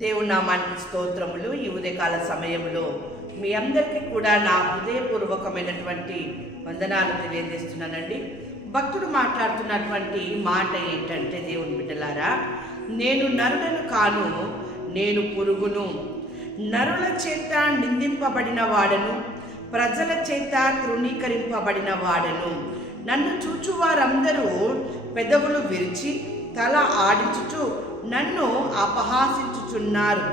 దేవుని నామానికి స్తోత్రములు. ఈ ఉదయకాల సమయంలో మీ అందరికీ కూడా నా హృదయపూర్వకమైనటువంటి వందనాలు తెలియజేస్తున్నానండి. భక్తుడు మాట్లాడుతున్నటువంటి మాట ఏంటంటే దేవుని బిడ్డలారా నేను నరులను కాను నేను పురుగును. నరుల చేత నిందింపబడిన వాడను ప్రజల చేత తృణీకరింపబడిన వాడను. నన్ను చూచువారందరూ పెదవులు విరిచి తల ఆడించుచు నన్ను అపహాసించు అపహాసించుచున్నారు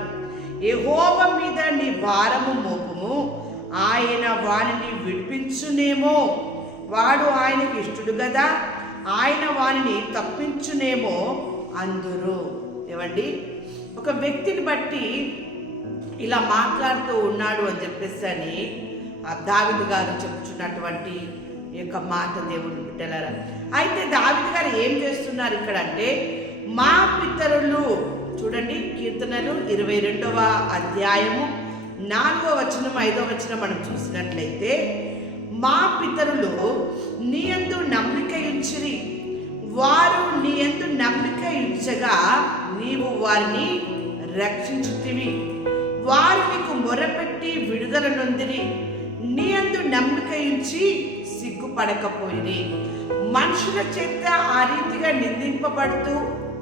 యెహోవా మీద నీ భారము మోపము ఆయన వానిని విడిపించునేమో. వాడు ఆయనకి ఇష్టడు కదా ఆయన వానిని తప్పించునేమో అందురు. ఏమండి? ఒక వ్యక్తిని బట్టి ఇలా మాట్లాడుతూ ఉన్నాడు అని చెప్పేసి అని ఆ దావిదు గారు చెప్పుచున్నటువంటి యొక్క మాట దేవుడు బిడ్డలారా. అయితే దావిదు గారు ఏం చేస్తున్నారు ఇక్కడ అంటే మా పితరులు చూడండి కీర్తనలు ఇరవై రెండవ అధ్యాయము నాలుగో వచనం ఐదో వచనం మనం చూసినట్లయితే మా పితరులు నీ ఎందు నమ్మిక ఉంచిరి. వారు నీ ఎందు నమ్మిక ఇచ్చగా నీవు వారిని రక్షించుతివి. వారు నీకు మొరపెట్టి విడుదల నొందిరి. నీ అందు నమ్మిక ఉంచి సిగ్గుపడకపోయిరి. మనుషుల చేత ఆ రీతిగా నిందింపబడుతూ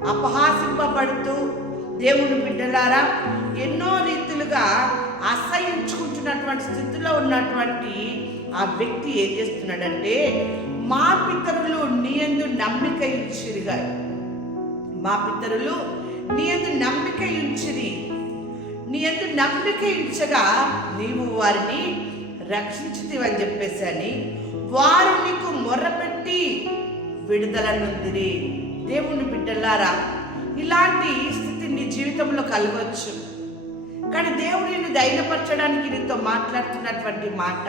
అపహాసింపబడుతూ దేవుని బిడ్డలారా ఎన్నో రీతులుగా అసహించుకుంటున్నటువంటి స్థితిలో ఉన్నటువంటి ఆ వ్యక్తి ఏం చేస్తున్నాడంటే మా పితరులు నీ యందు నమ్మిక ఇచ్చిరిగా మా పితరులు నీ యందు నమ్మిక ఇచ్చిరి నీ ఎందు నమ్మిక ఇచ్చగా నీవు వారిని రక్షించుతీవని చెప్పేసి అని వారు నీకు మొర్రపెట్టి విడుదలనుందిరి దేవుని బిడ్డలారా ఇలాంటి స్థితి నీ జీవితంలో కలగవచ్చు కానీ దేవుడు నిన్ను ధైర్యపరచడానికి నీతో మాట్లాడుతున్నటువంటి మాట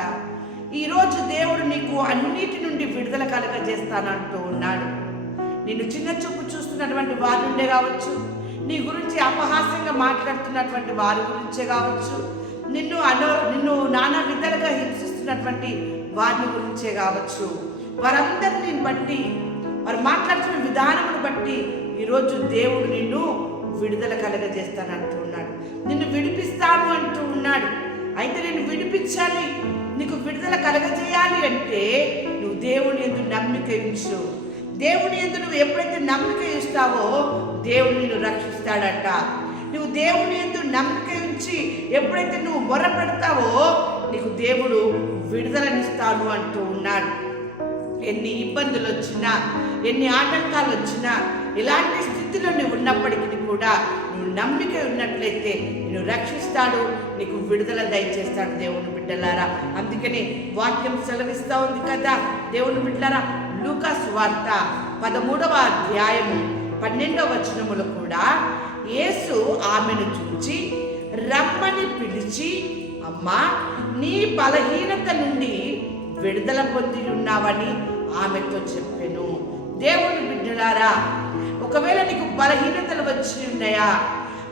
ఈరోజు దేవుడు నీకు అన్నిటి నుండి విడుదల కలగజేస్తానంటూ ఉన్నాడు. నిన్ను చిన్న చూపు చూస్తున్నటువంటి వారి నుండే కావచ్చు నీ గురించి అపహాస్యంగా మాట్లాడుతున్నటువంటి వారి గురించే కావచ్చు నిన్ను అనో నిన్ను నానా విధాలుగా హింసిస్తున్నటువంటి వారిని గురించే కావచ్చు. వారందరిని బట్టి వారు మాట్లాడుతున్న విధానమును బట్టి ఈరోజు దేవుడు నిన్ను విడుదల కలగజేస్తానంటూ ఉన్నాడు నిన్ను విడిపిస్తాను అంటూ ఉన్నాడు అయితే నేను విడిపించాలి. నీకు విడుదల కలగజేయాలి అంటే నువ్వు దేవుని ఎందు నమ్మిక ఉంచు. దేవుని ఎందు నువ్వు ఎప్పుడైతే నమ్మిక ఇస్తావో దేవుడు నిన్ను రక్షిస్తాడట. నువ్వు దేవుని ఎందు నమ్మిక ఉంచి ఎప్పుడైతే నువ్వు మొర పెడతావో నీకు దేవుడు విడుదలనిస్తాను అంటూ ఉన్నాడు. ఎన్ని ఇబ్బందులు వచ్చినా ఎన్ని ఆటంకాలు వచ్చినా ఎలాంటి స్థితిలో నువ్వు ఉన్నప్పటికీ కూడా నువ్వు నమ్మిక ఉన్నట్లయితే నిన్ను రక్షిస్తాడు నీకు విడుదల దయచేస్తాడు దేవుని బిడ్డలారా. అందుకని వాక్యం సెలవిస్తూ ఉంది కదా దేవుని బిడ్డలారా. లూకాస్ వార్త పదమూడవ అధ్యాయము పన్నెండవ వచనములు కూడా యేసు ఆమెను చూచి రమ్మని పిలిచి అమ్మా నీ బలహీనత నుండి విడుదల పొంది ఉన్నావని ఆమెతో చెప్పాను. దేవుని బిడ్డలారా ఒకవేళ నీకు బలహీనతలు వచ్చి ఉన్నాయా?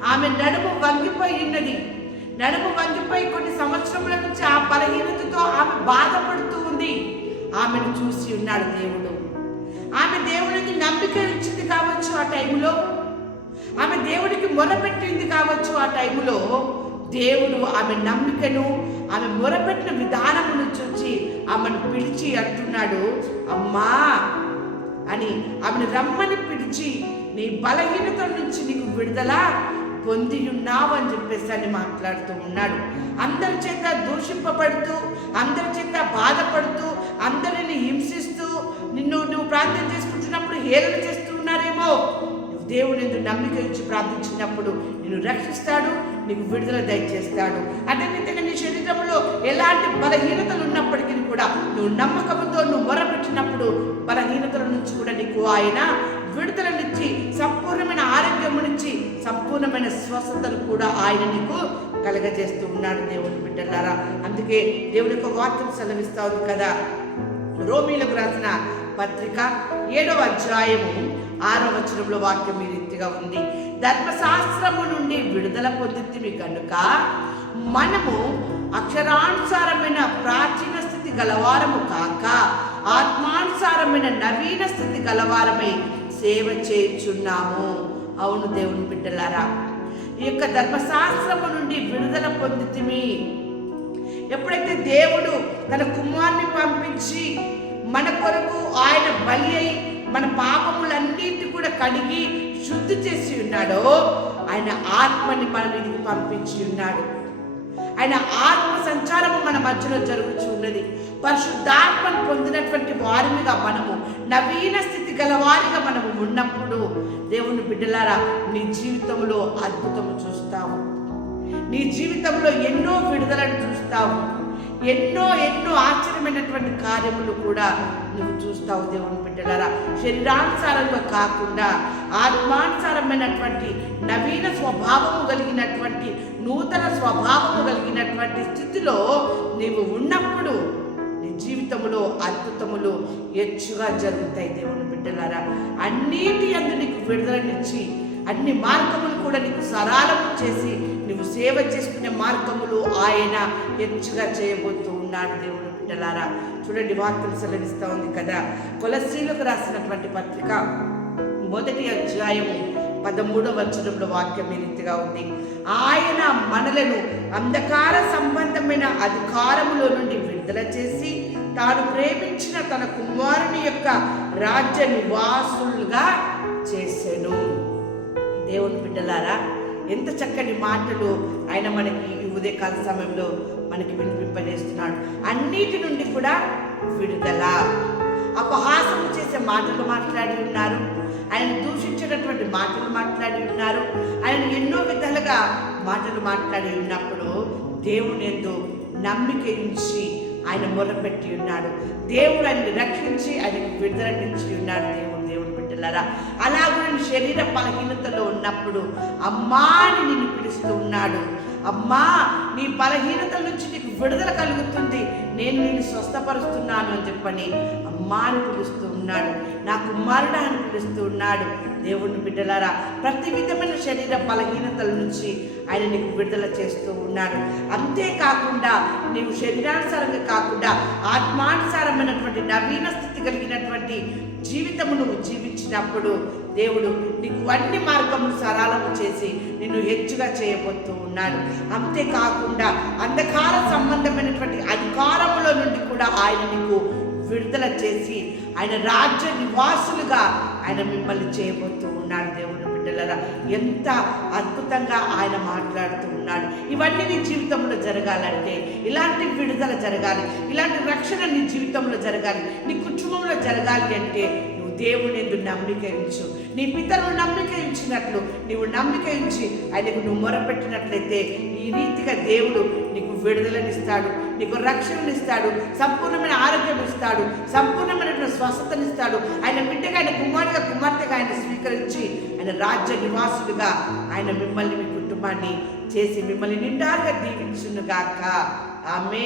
ఆమె నడుము వంగిపోయి ఉన్నది. నడుము వంగిపోయి కొన్ని సంవత్సరముల నుంచి ఆ బలహీనతతో ఆమె బాధపడుతూ ఉంది. ఆమెను చూసి ఉన్నాడు దేవుడు. ఆమె దేవుడికి నమ్మిక ఇచ్చింది కావచ్చు ఆ టైంలో ఆమె దేవుడికి మొరపెట్టింది కావచ్చు ఆ టైంలో దేవుడు ఆమె నమ్మికను ఆమె మొరపెట్టిన విధానమును చూచి ఆమెను పిలిచి అంటున్నాడు అమ్మా అని ఆమెను రమ్మని పిలిచి నీ బలహీనత నుంచి నీకు విడుదల పొంది ఉన్నావు అని చెప్పేసి అని మాట్లాడుతూ ఉన్నాడు. అందరి చేత దూషింపబడుతూ అందరి చేత బాధపడుతూ అందరిని హింసిస్తూ నిన్ను నువ్వు ప్రార్థన చేసుకుంటున్నప్పుడు హేళన చేస్తూ ఉన్నారేమో దేవుని ఎందు నమ్మిక ఇచ్చి ప్రార్థించినప్పుడు నిన్ను రక్షిస్తాడు నీకు విడుదల దయచేస్తాడు. అదేవిధంగా నీ శరీరంలో ఎలాంటి బలహీనతలు ఉన్నప్పటికీ కూడా నువ్వు నమ్మకంతో నువ్వు మొరపెట్టినప్పుడు బలహీనతల నుంచి కూడా నీకు ఆయన విడుదలనిచ్చి సంపూర్ణమైన ఆరోగ్యమునిచ్చి సంపూర్ణమైన స్వస్థతను కూడా ఆయన నీకు కలగజేస్తూ ఉన్నాడు దేవుని బిడ్డలారా. అందుకే దేవుని యొక్క వాక్యం సెలవిస్తా ఉంది కదా. రోమీలకు రాసిన పత్రిక ఏడవ అధ్యాయము ఆరో వచనంలో వాక్యం ఈ రీతిగా ఉంది. ధర్మశాస్త్రము నుండి విడుదల పొందితిమి కనుక మనము అక్షరానుసారమైన ప్రాచీన స్థితి గలవారము కాక ఆత్మానుసారమైన నవీన స్థితి గలవారమై సేవ చేయుచున్నాము. అవును దేవుని బిడ్డలారా ఈ యొక్క ధర్మశాస్త్రము నుండి విడుదల పొందితిమి ఎప్పుడైతే దేవుడు తన కుమార్ని పంపించి మన కొరకు ఆయన బలి అయి మన పాపములన్నిటి కూడా కడిగి శుద్ధి చేసి ఉన్నాడో ఆయన ఆత్మని మన మీదకి పంపించి ఉన్నాడు. ఆయన ఆత్మ సంచారము మన మధ్యలో జరుగుతూ ఉన్నది. పరిశుద్ధాత్మను పొందినటువంటి వారిగా మనము నవీన స్థితి గలవారిగా మనము ఉన్నప్పుడు దేవుని బిడ్డలారా నీ జీవితంలో అద్భుతము చూస్తావు. నీ జీవితంలో ఎన్నో విడుదలను చూస్తావు. ఎన్నో ఎన్నో ఆశ్చర్యమైనటువంటి కార్యములు కూడా నువ్వు చూస్తావు దేవుని బిడ్డలారా. శరీరానుసారంగా కాకుండా ఆత్మానుసారమైనటువంటి నవీన స్వభావము కలిగినటువంటి నూతన స్వభావము కలిగినటువంటి స్థితిలో నీవు ఉన్నప్పుడు నీ జీవితంలో అద్భుతములు ఎచ్చుగా జరుగుతాయి దేవుని బిడ్డలారా. అన్నిటి అందు నీకు విడుదలనిచ్చి అన్ని మార్గములు కూడా నీకు సరాలము చేసి సేవ చేసుకునే మార్గములు ఆయన హెచ్చుగా చేయబోతూ ఉన్నాడు దేవుడు బిడ్డలారా. చూడండి వాక్యం సెలవిస్తూ ఉంది కదా. కొలసీలకు రాసినటువంటి పత్రిక మొదటి అధ్యాయము పదమూడవ వచనంలో వాక్యం ఈ రీతిగా ఉంది. ఆయన మనలను అంధకార సంబంధమైన అధికారములో నుండి విడుదల చేసి తాను ప్రేమించిన తన కుమారుని యొక్క రాజ్య నివాసులుగా చేసెను. దేవుని బిడ్డలారా ఎంత చక్కని మాటలు ఆయన మనకి ఈ ఉదయకాల సమయంలో మనకి వినిపింపజేస్తున్నాడు. అన్నిటి నుండి కూడా విడుదల. అపహాసం చేసే మాటలు మాట్లాడి ఉన్నారు. ఆయన దూషించినటువంటి మాటలు మాట్లాడి ఉన్నారు. ఆయన ఎన్నో విధాలుగా మాటలు మాట్లాడి ఉన్నప్పుడు దేవుని ఎందు నమ్మిక ఆయన మొరపెట్టి ఉన్నాడు. దేవుడు ఆయన్ని రక్షించి ఆయనకు విడుదలనిచ్చి ఉన్నాడు దేవుడు. బిడ్డలారా అలా నేను శరీర బలహీనతలో ఉన్నప్పుడు అమ్మా అని నిన్ను పిలుస్తూ ఉన్నాడు. అమ్మా నీ బలహీనతల నుంచి నీకు విడుదల కలుగుతుంది. నేను నిన్ను స్వస్థపరుస్తున్నాను అని చెప్పని. అమ్మా అని పిలుస్తూ ఉన్నాడు. నా కుమారుడు అని పిలుస్తూ ఉన్నాడు. దేవుని బిడ్డలారా ప్రతి విధమైన శరీర బలహీనతల నుంచి ఆయన నీకు విడుదల చేస్తూ ఉన్నాడు. అంతేకాకుండా నీవు శరీరానుసారంగా కాకుండా ఆత్మానుసారమైనటువంటి నవీన స్థితి కలిగినటువంటి జీవితము నువ్వు జీవించినప్పుడు దేవుడు నీకు అన్ని మార్గములు సరళము చేసి నిన్ను హెచ్చుగా చేయబోతూ ఉన్నాడు. అంతేకాకుండా అంధకార సంబంధమైనటువంటి అధికారములో నుండి కూడా ఆయన నీకు విడుదల చేసి ఆయన రాజ్య నివాసులుగా ఆయన మిమ్మల్ని చేయబోతూ ఉన్నాడు దేవుని బిడ్డలరా. ఎంత అద్భుతంగా ఆయన మాట్లాడుతూ ఉన్నాడు. ఇవన్నీ నీ జీవితంలో జరగాలంటే ఇలాంటి విడుదల జరగాలి ఇలాంటి రక్షణ నీ జీవితంలో జరగాలి నీ కుటుంబంలో జరగాలి అంటే నువ్వు దేవుని ఎందు నమ్మిక ఉంచు. నీ పితరులు నమ్మిక ఇచ్చినట్లు నీవు నమ్మిక ఇచ్చి ఆయనకు నువ్వు మొరపెట్టినట్లయితే ఈ రీతిగా దేవుడు నీకు విడుదలనిస్తాడు. నీకు రక్షణనిస్తాడు సంపూర్ణమైన ఆరోగ్యం ఇస్తాడు సంపూర్ణమైనటువంటి స్వస్థతనిస్తాడు. ఆయన బిడ్డగా ఆయన కుమారుడిగా కుమార్తెగా ఆయన స్వీకరించి ఆయన రాజ్య నివాసులుగా ఆయన మిమ్మల్ని మీ కుటుంబాన్ని చేసి మిమ్మల్ని నిండారుగా దీవించునుగాక. ఆమె